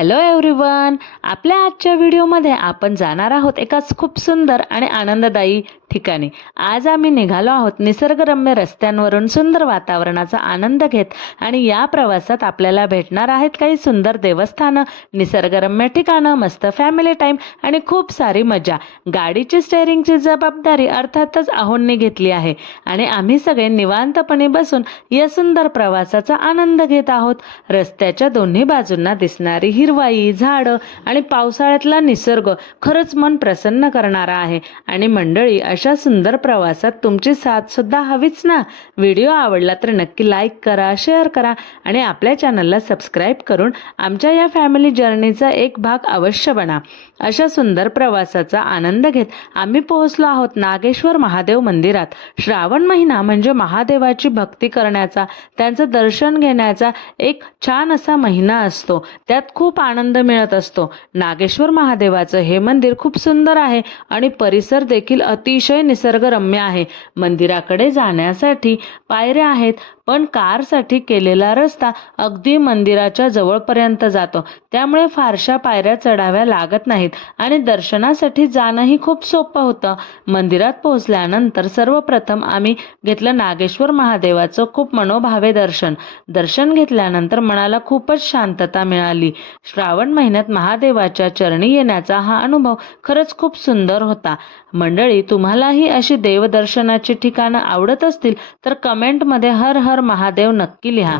Hello everyone, आपल्या आजच्या व्हिडिओमध्ये आपण जाणार आहोत एका खूप सुंदर आणि आनंददायी ठिकाणी। आज आम्ही निघालो आहोत निसर्गरम्य रस्त्यांवरून सुंदर वातावरणाचा आनंद घेत आणि या प्रवासात आपल्याला भेटणार आहेत काही सुंदर देवस्थानं, निसर्गरम्य ठिकाणं, मस्त फॅमिली टाइम आणि खूप सारी मजा। गाडीची स्टेअरिंगची जबाबदारी अर्थातच आहोंनी घेतली आहे आणि आम्ही सगळे निवांतपणे बसून या सुंदर प्रवासाचा आनंद घेत आहोत। रस्त्याच्या दोन्ही बाजूंना दिसणारी हिरवाई, झाडं आणि पावसाळ्यातला निसर्ग खरंच मन प्रसन्न करणारा आहे। आणि मंडळी, अशा सुंदर प्रवासात तुमची साथ सुद्धा हवीच ना। व्हिडिओ आवडला तर नक्की लाईक करा, शेअर करा आणि आपल्या चॅनलला सबस्क्राईब करून आमच्या या फॅमिली जर्नीचा एक भाग अवश्य बना। अशा सुंदर प्रवासाचा आनंद घेत आम्ही पोहोचलो आहोत नागेश्वर महादेव मंदिरात। श्रावण महिना म्हणजे महादेवाची भक्ती करण्याचा, त्यांचं दर्शन घेण्याचा एक छान असा महिना असतो। त्यात खूप आनंद मिळत असतो। नागेश्वर महादेवाचं हे मंदिर खूप सुंदर आहे आणि परिसर देखील अतिशय निसर्गरम्य आहे। मंदिराकडे जाण्यासाठी पायऱ्या आहेत, पण कारसाठी केलेला रस्ता अगदी मंदिराच्या जवळपर्यंत जातो, त्यामुळे फारशा पायऱ्या चढाव्या लागत नाहीत आणि दर्शनासाठी जाणंही खूप सोपं होतं। मंदिरात पोहोचल्यानंतर सर्वप्रथम आम्ही घेतलं नागेश्वर महादेवाचं खूप मनोभावे दर्शन। दर्शन घेतल्यानंतर मनाला खूपच शांतता मिळाली। श्रावण महिन्यात महादेवाच्या चरणी येण्याचा हा अनुभव खरंच खूप सुंदर होता। मंडळी, तुम्हालाही अशी देवदर्शनाची ठिकाणं आवडत असतील तर कमेंटमध्ये हर हर महादेव नक्की लिहा।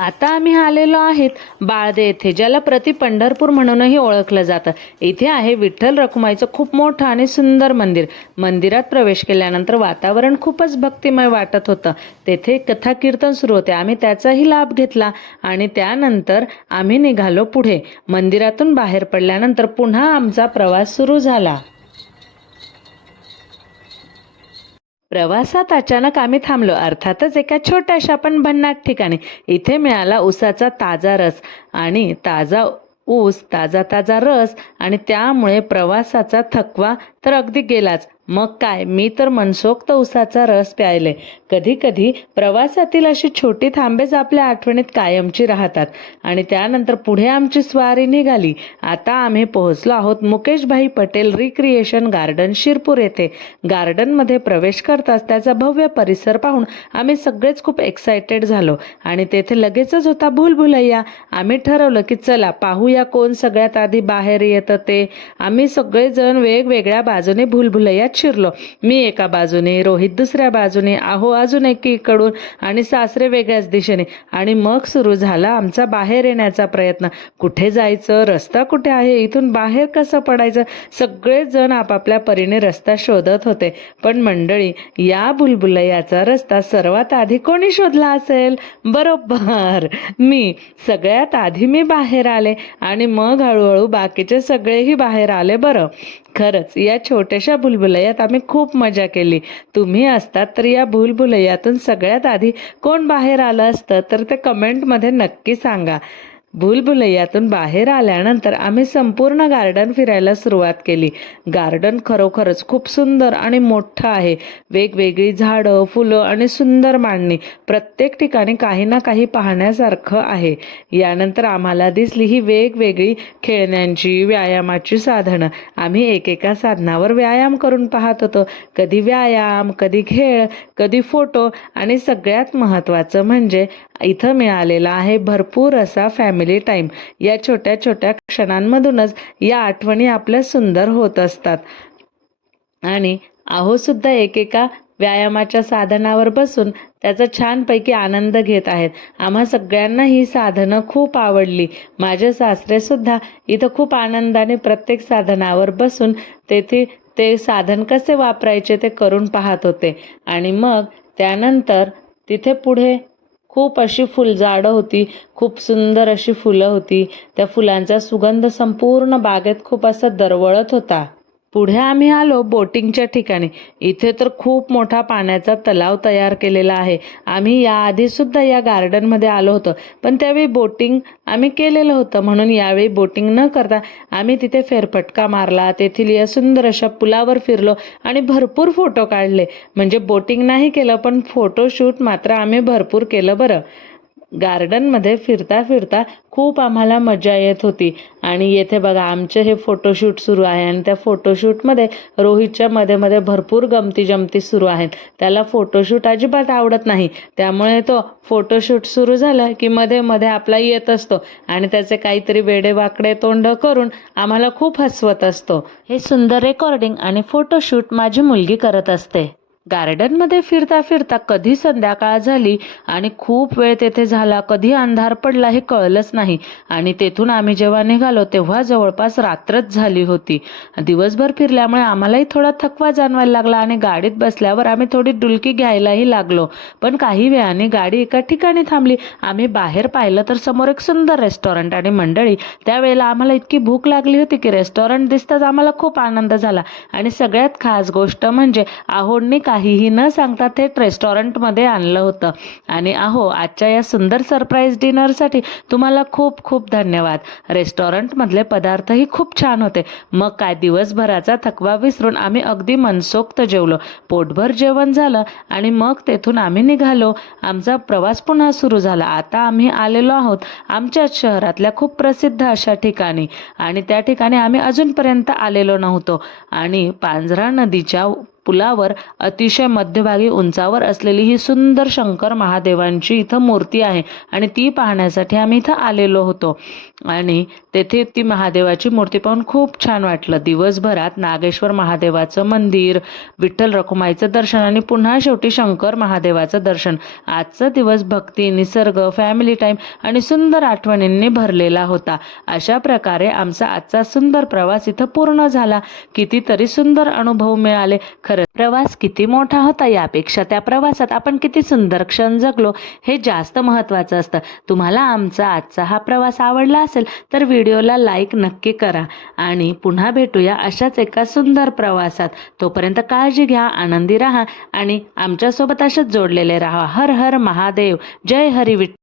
आता आम्ही आलेलो आहेत बाळदे येथे, ज्याला प्रति पंढरपूर म्हणूनही ओळखलं जातं। इथे आहे विठ्ठल रखुमाईचं खूप मोठं आणि सुंदर मंदिर। मंदिरात प्रवेश केल्यानंतर वातावरण खूपच भक्तिमय वाटत होतं। तेथे कथा कीर्तन सुरू होते, आम्ही त्याचाही लाभ घेतला आणि त्यानंतर आम्ही निघालो पुढे। मंदिरातून बाहेर पडल्यानंतर पुन्हा आमचा प्रवास सुरू झाला। प्रवासात अचानक आम्ही थांबलो, अर्थातच एका छोट्याशा पण भन्नाट ठिकाणी। इथे मिळाला उसाचा ताजा रस आणि ताजा ऊस, ताजा ताजा रस आणि त्यामुळे प्रवासाचा थकवा तर अगदी गेलाच। मग काय, मी तर मनसोक्त उसाचा रस प्यायले। कधी कधी प्रवासातील अशी छोटी थांबेच आपल्या आठवणीत कायमची राहतात। आणि त्यानंतर पुढे आमची स्वारी निघाली। आता आम्ही पोहोचलो आहोत मुकेशभाई पटेल रिक्रिएशन गार्डन शिरपूर येथे। गार्डनमध्ये प्रवेश करताच त्याचा भव्य परिसर पाहून आम्ही सगळेच खूप एक्साइटेड झालो आणि तेथे लगेचच होता भूलभुलैया। आम्ही ठरवलं की चला पाहूया कोण सगळ्यात आधी बाहेर येतं ते। आम्ही सगळेजण वेगवेगळ्या बाजूने भूलभुलैयात शिरलो। मी एका बाजूने, रोहित दुसऱ्या बाजूने, आहो अजून एकीकडून आणि सासरे वेगळ्याच दिशेने। आणि मग सुरू झाला आमचा बाहेर येण्याचा प्रयत्न। कुठे जायचं, रस्ता कुठे आहे, इथून बाहेर कसं पडायचं, सगळेच जण आपापल्या परीने रस्ता शोधत होते। पण मंडळी, या भूलभुलैयाचा रस्ता सर्वात आधी कोणी शोधला असेल? बरोबर, मी। सगळ्यात आधी मी बाहेर आले आणि मग हळूहळू बाकीचे सगळेही बाहेर आले। बरं, खरंच या छोट्याशा भूलभुलैयात आम्ही खूप मजा केली। तुम्ही असतात तर या भूलभुलैयातून सगळ्यात आधी कोण बाहेर आलं असतं तर ते कमेंटमध्ये नक्की सांगा। भूलभुलैयातून बाहेर आल्यानंतर आम्ही संपूर्ण गार्डन फिरायला सुरुवात केली। गार्डन खरोखरच खूप सुंदर आणि मोठं आहे। वेगवेगळी झाडं, फुलं आणि सुंदर मांडणी, प्रत्येक ठिकाणी काही ना काही पाहण्यासारखं आहे। यानंतर आम्हाला दिसली ही वेगवेगळी खेळण्यांची, व्यायामाची साधनं। आम्ही एकेका साधनावर व्यायाम करून पाहत होतो। कधी व्यायाम, कधी खेळ, कधी फोटो आणि सगळ्यात महत्त्वाचं म्हणजे इथं मिळालेला आहे भरपूर असा फॅमिली टाइम। या छोट्या छोट्या क्षणांमधूनच या आठवणी आपल्या सुंदर होत असतात। आणि आहो सुद्धा एकेका व्यायामाच्या साधनावर बसून त्याचा छानपैकी आनंद घेत आहेत। आम्हा सगळ्यांना ही साधनं खूप आवडली। माझे सासरे सुद्धा इथं खूप आनंदाने प्रत्येक साधनावर बसून तेथे ते साधन कसे वापरायचे ते करून पाहत होते। आणि मग त्यानंतर तिथे पुढे खूप अशी फुलझाडं होती, खूप सुंदर अशी फुलं होती। त्या फुलांचा सुगंध संपूर्ण बागेत खूप असा दरवळत होता। पुढे आम्ही आलो बोटिंगच्या ठिकाणी. इथे तर खूप मोठा पाण्याचा तलाव तयार केलेला आहे. आम्ही याआधी सुद्धा या गार्डनमध्ये आलो होतो, पण त्यावेळी बोटिंग आम्ही केलेलं होतं, म्हणून यावेळी बोटिंग न करता आम्ही तिथे फेरफटका मारला, तेथील या सुंदर अशा पुलावर फिरलो आणि भरपूर फोटो काढले. म्हणजे बोटिंग नाही केलं, पण फोटोशूट मात्र आम्ही भरपूर केलं बरं. गार्डनमध्ये फिरता फिरता खूप आम्हाला मजा येत होती. आणि येथे बघा आमचे हे फोटोशूट सुरू आहे आणि त्या फोटोशूटमध्ये रोहितच्या मध्ये मध्ये भरपूर गमती जमती सुरू आहेत. त्याला फोटोशूट अजिबात आवडत नाही, त्यामुळे तो फोटोशूट सुरू झालं की मध्ये मध्ये आपला येत असतो आणि त्याचे काहीतरी वेडेवाकडे तोंड करून आम्हाला खूप हसवत असतो. हे सुंदर रेकॉर्डिंग आणि फोटोशूट माझी मुलगी करत असते. गार्डनमध्ये फिरता फिरता कधी संध्याकाळ झाली आणि खूप वेळ तेथे झाला, कधी अंधार पडला हे कळलंच नाही. आणि तेथून आम्ही जेव्हा निघालो तेव्हा जवळपास रात्रच झाली होती. दिवसभर फिरल्यामुळे आम्हालाही थोडा थकवा जाणवायला लागला आणि गाडीत बसल्यावर आम्ही थोडी डुलकी घ्यायलाही लागलो. पण काही वेळाने गाडी एका ठिकाणी थांबली. आम्ही बाहेर पाहिलं तर समोर एक सुंदर रेस्टॉरंट आणि मंडळी. त्यावेळेला आम्हाला इतकी भूक लागली होती की रेस्टॉरंट दिसताच आम्हाला खूप आनंद झाला. आणि सगळ्यात खास गोष्ट म्हणजे आहोंनी काहीही न सांगता थेट रेस्टॉरंटमध्ये आणलं होतं. आणि आहो, आजच्या या सुंदर सरप्राईज डिनरसाठी तुम्हाला खूप खूप धन्यवाद. रेस्टॉरंटमधले पदार्थही खूप छान होते. मग काय, दिवसभराचा थकवा विसरून आम्ही अगदी मनसोक्त जेवलो. पोटभर जेवण झालं आणि मग तेथून आम्ही निघालो. आमचा प्रवास पुन्हा सुरू झाला. आता आम्ही आलेलो आहोत आमच्याच शहरातल्या खूप प्रसिद्ध अशा ठिकाणी, आणि त्या ठिकाणी आम्ही अजूनपर्यंत आलेलो नव्हतो. आणि पांझरा नदीच्या पुलावर अतिशय मध्यभागी उंचावर असलेली ही सुंदर शंकर महादेवांची इथं मूर्ती आहे आणि ती पाहण्यासाठी आम्ही इथं आलेलो होतो. आणि तेथे ती महादेवाची मूर्ती पाहून खूप छान वाटलं. दिवसभरात नागेश्वर महादेवाचं मंदिर, विठ्ठल रखुमाईचं दर्शन आणि पुन्हा शेवटी शंकर महादेवाचं दर्शन. आजचा दिवस भक्ती, निसर्ग, फॅमिली टाईम आणि सुंदर आठवणींनी भरलेला होता. अशा प्रकारे आमचा आजचा सुंदर प्रवास इथं पूर्ण झाला. कितीतरी सुंदर अनुभव मिळाले. खरं प्रवास किती मोठा होता यापेक्षा त्या प्रवासात आपण किती सुंदर क्षण जगलो हे जास्त महत्त्वाचं असतं. तुम्हाला आमचा आजचा हा प्रवास आवडला असेल तर व्हिडिओला लाईक नक्की करा आणि पुन्हा भेटूया अशाच एका सुंदर प्रवासात. तोपर्यंत काळजी घ्या, आनंदी राहा आणि आमच्यासोबत अशाच जोडलेले राहा. हर हर महादेव. जय हरी विठ्ठल.